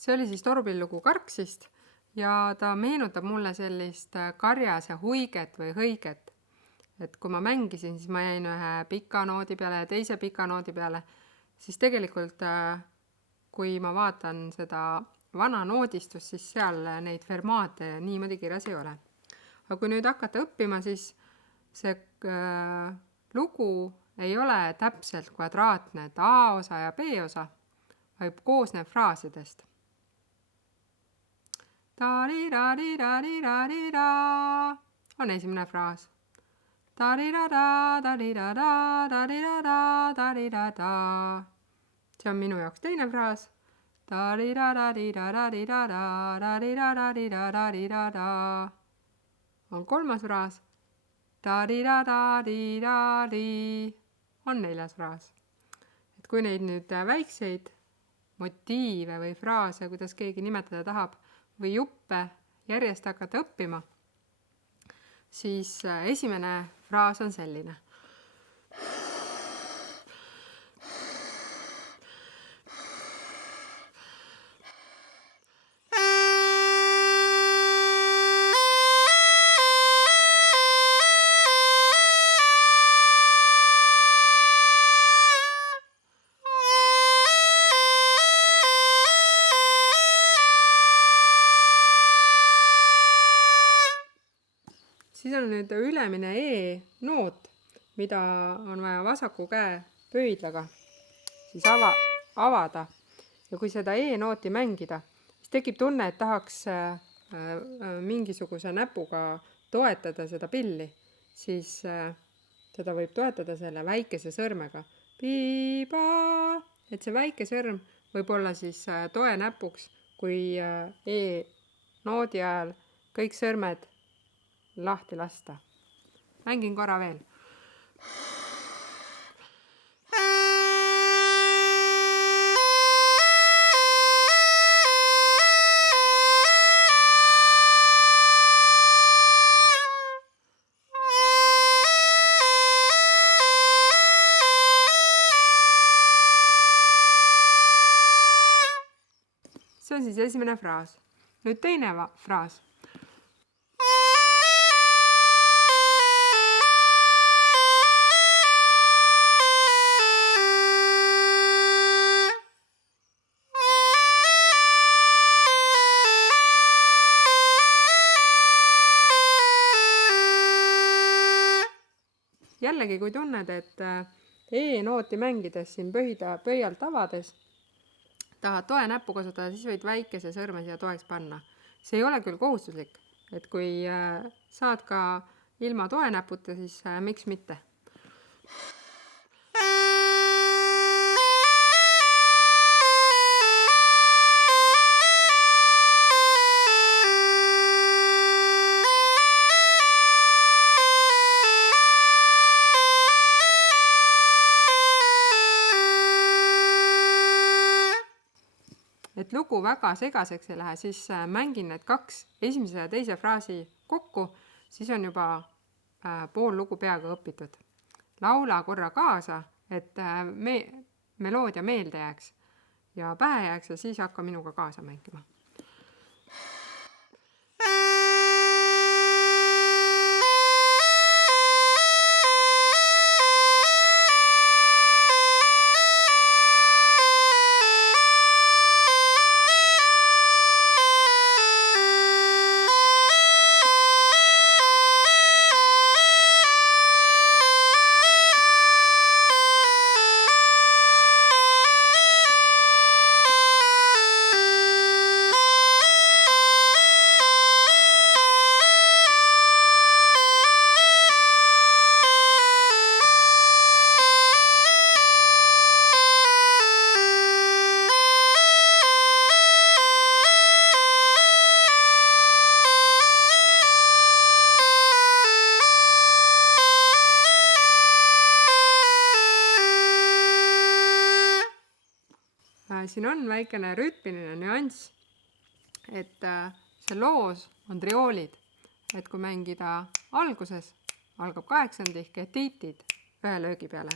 See oli siis Torupillugu Karksist ja ta meenutab mulle sellist karjas ja huiget või hõiget. Et kui ma mängisin, siis ma jäin ühe pika noodi peale ja teise pika noodi peale, siis tegelikult kui ma vaatan seda vana noodistust, siis seal neid fermaate niimoodi kirjas ei ole. Aga kui nüüd hakata õppima, siis see lugu ei ole täpselt kvadraatne, et A-osa ja B-osa, vaid koosneb fraasidest. Ta-ri-ra-ri-ra-ri-ra-ri-ra on esimene fraas. Ta-ri-ra-ra, ta-ri-ra-ra, ta-ri-ra-ra, ta-ri-ra-ra. See on minu jaoks teine fraas. Ta-ri-ra-ra-ri-ra-ra-ri-ra-ra, ta-ri-ra-ra-ri-ra-ra-ri-ra-ra. On kolmas fraas. Ta-ri-ra-ra-ri-ra-ri on neljas fraas. Et kui neid nüüd väikseid motiive või fraase, kuidas keegi nimetada tahab, või juppe järjest hakata õppima, siis esimene fraas on selline. Siis on nüüd ülemine E-noot, mida on vaja vasaku käe pöidlaga siis avada. Ja kui seda E-nooti mängida, siis tekib tunne, et tahaks mingisuguse näpuga toetada seda pilli, siis seda võib toetada selle väikese sõrmega. Piiba! Et see väike sõrm võib olla siis toe näpuks, kui E-noodi ajal kõik sõrmed lahti lasta. Mängin korra veel. See on siis esimene fraas. Nüüd teine fraas. Jällegi, kui tunned, et E-nooti mängides siin pöialt avades, tahad toe näppu kasutada, siis võid väikese sõrme siia toeks panna. See ei ole küll kohustuslik, et kui saad ka ilma toe näputa, siis miks mitte. Et lugu väga segaseks ei lähe, siis mängin need kaks esimese ja teise fraasi kokku, siis on juba pool lugu peaaegu õpitud. Laula korra kaasa, et meloodia meelde jääks ja pähe jääks ja siis hakka minuga kaasa mängima. Siin on väikene rütmiline nüanss, et see loos on trioolid, et kui mängida alguses, algab 8. ja tiitid ühe löögi peale.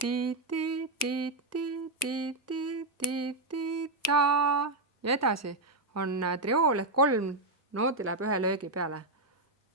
Tiiti, tiiti, tiiti, tiiti, ta. Ja edasi on triool ehk 3 noodi läheb ühe löögi peale.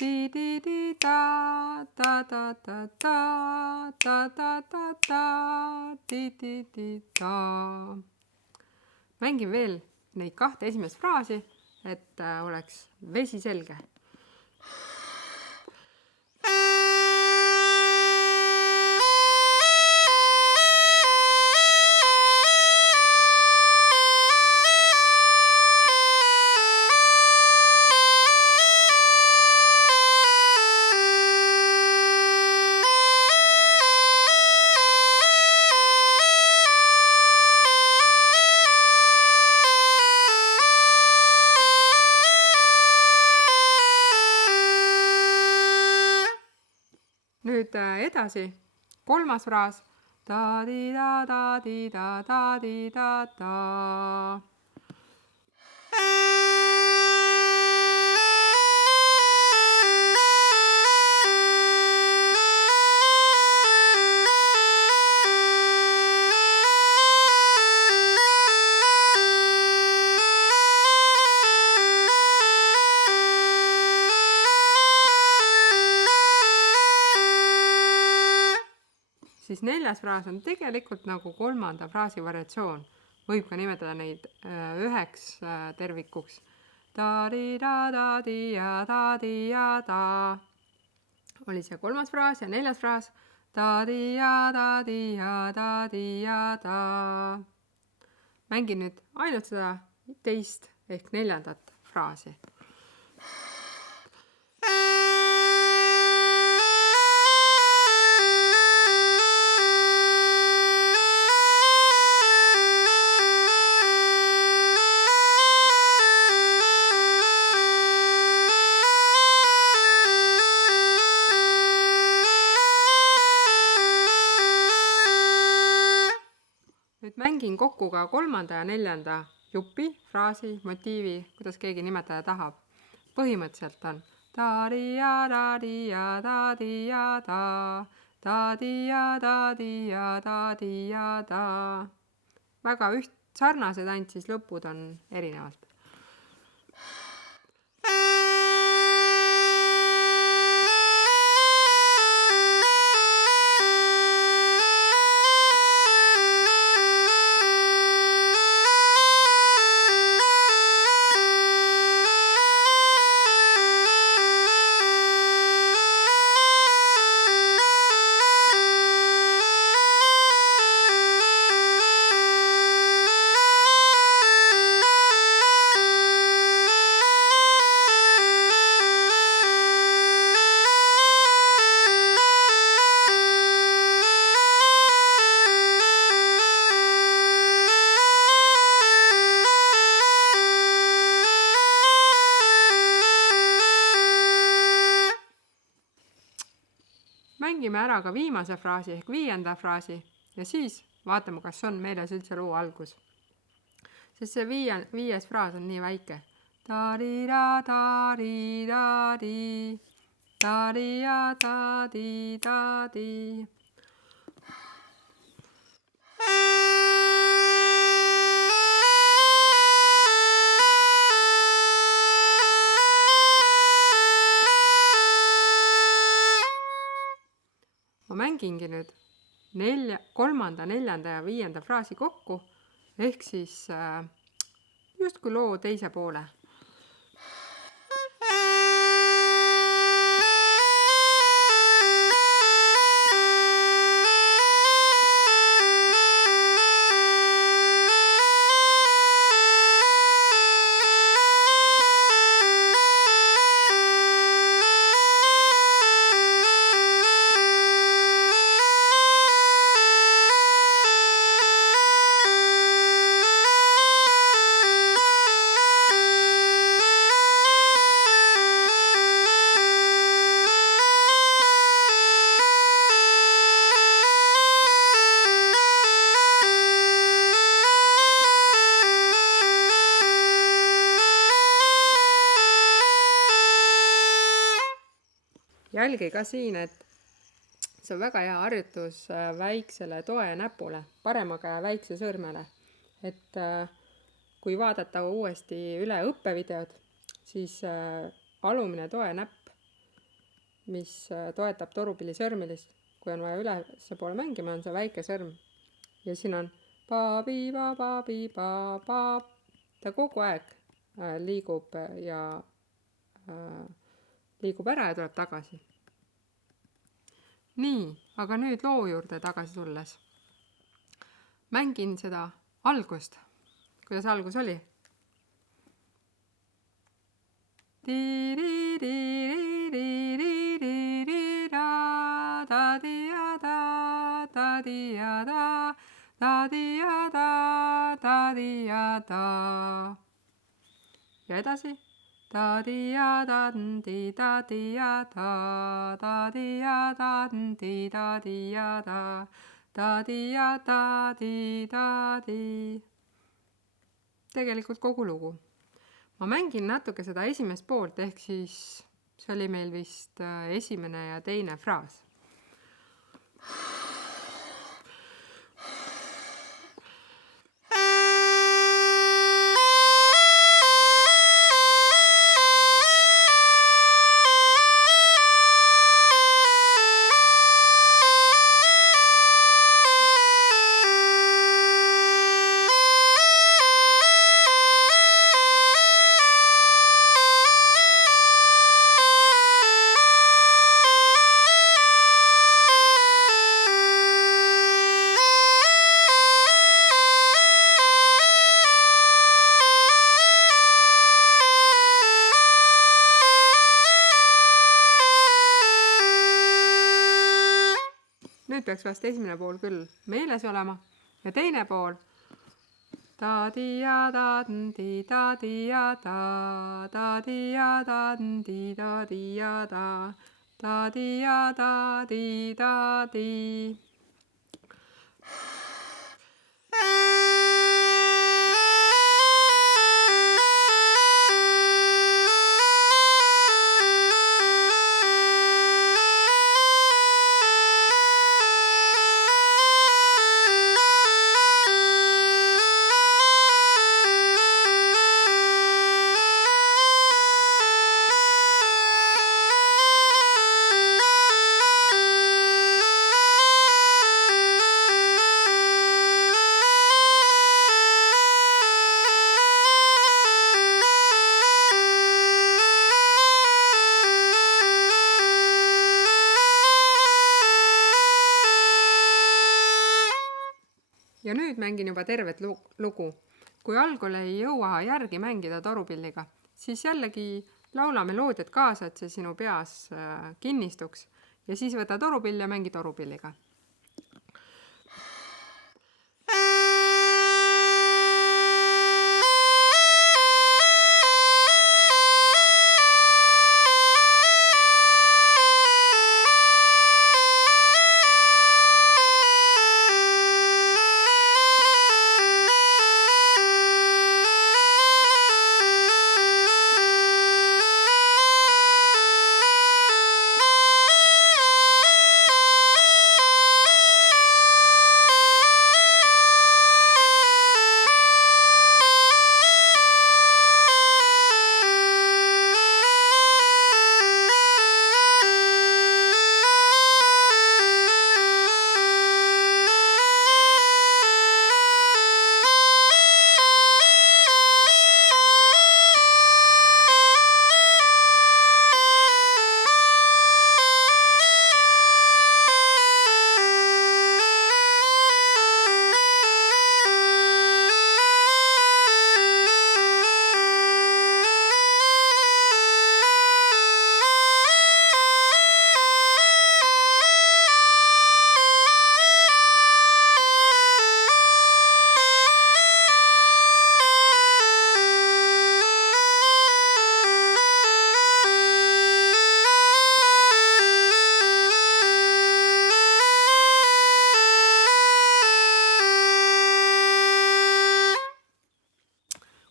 Ti-ti-ti-ta, ta-ta-ta-ta, ta-ta-ta-ta, ti-ti-ti-ta. Mängin veel neid 2 esimest fraasi, et oleks vesi selge. Nüüd edasi, 3. fraas. Ta-di-da-da-di-da-da-di-da-da. Siis 4. fraas on tegelikult nagu 3. fraasi variatsioon. Võib ka nimetada neid 1 tervikuks. Ta-di-da-da-di-ja-da-di-ja-da. Oli see 3. fraas ja 4. fraas. Ta-di-ja-da-di-ja-da-di-ja-da. Mängin nüüd ainult seda teist ehk 4. fraasi. Nüüd mängin kokku ka 3. ja 4. jupi, fraasi, motiivi, kuidas keegi nimetada tahab. Põhimõtteliselt on ta-di-ja-da-di-ja-da-di-ja-da, ta-di-ja-da-di-ja-da-di-ja-da. Väga sarnased, ainult siis lõpud on erinevalt. Mängime ära ka viimase fraasi ehk 5. fraasi ja siis vaatame, kas on meeles üldse loo algus. Sest see 5. fraas on nii väike. Ta-di-da-da-di-da-di, ta-di-ja-da-di-da-di. Ma mängingi nüüd 3., 4. ja 5. fraasi kokku ehk siis justkui loo teise poole. Jälgi ka siin, et see on väga hea harjutus väiksele toe näpule, parema käe väikse sõrmele. Et kui vaadata uuesti üle õppevideod, siis alumine toenäpp, mis toetab torupilli sõrmilist, kui on vaja ülespoole mängima, on see väike sõrm. Ja siin on pa-bi-ba-ba-bi-ba-ba. Ta kogu aeg liigub ja liigub ära ja tuleb tagasi. Nii, aga nüüd loo juurde tagasi tulles. Mängin seda algust. Kuidas algus oli? Ja edasi. Tegelikult kogu lugu. Ma mängin natuke seda esimest poolt, ehk siis see oli meil vist esimene ja teine fraas. Nüüd peaks vast esimene pool küll meeles olema. Ja teine pool. Ta-di-ja-da-di-da-di-ja-da, ta-di-ja-da-di-da-di-ja-da, ta-di-ja-da-di-da-di. Ja nüüd mängin juba tervet lugu. Kui algul ei jõua järgi mängida torupilliga, siis jällegi laula meloodiat kaasa, et see sinu peas kinnistuks. Ja siis võta torupill ja mängi torupilliga.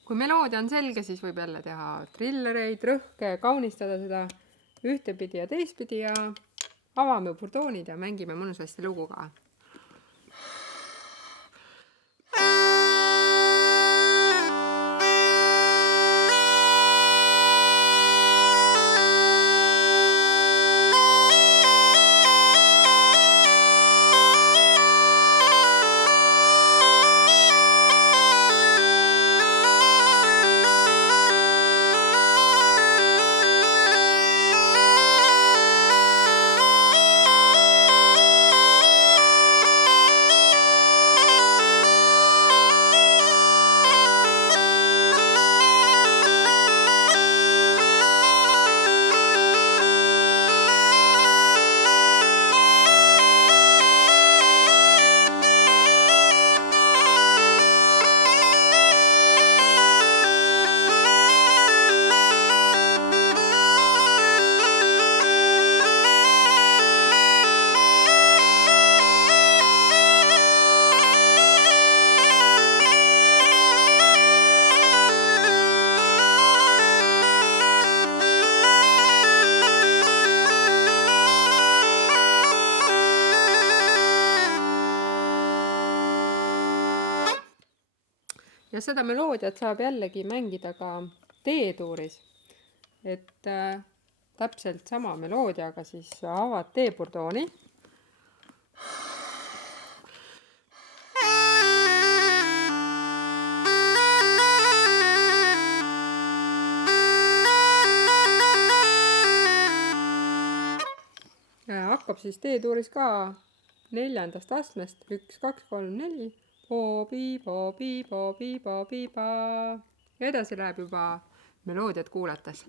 Kui meloodia on selge, siis võib jälle teha trillereid, rõhke, kaunistada seda ühtepidi ja teistpidi ja avame burdoonid ja mängime mõnusasti lugu ka. ja seda meloodiat saab jällegi mängida ka D-tuuris. Et täpselt sama meloodiaga siis avad D-burtooni. Hakkab siis D-tuuris ka 4. astmest 1, 2, 3, 4 boobi, boobi, boobi, boobi, ba. Ja edasi läheb juba meloodiat kuulates.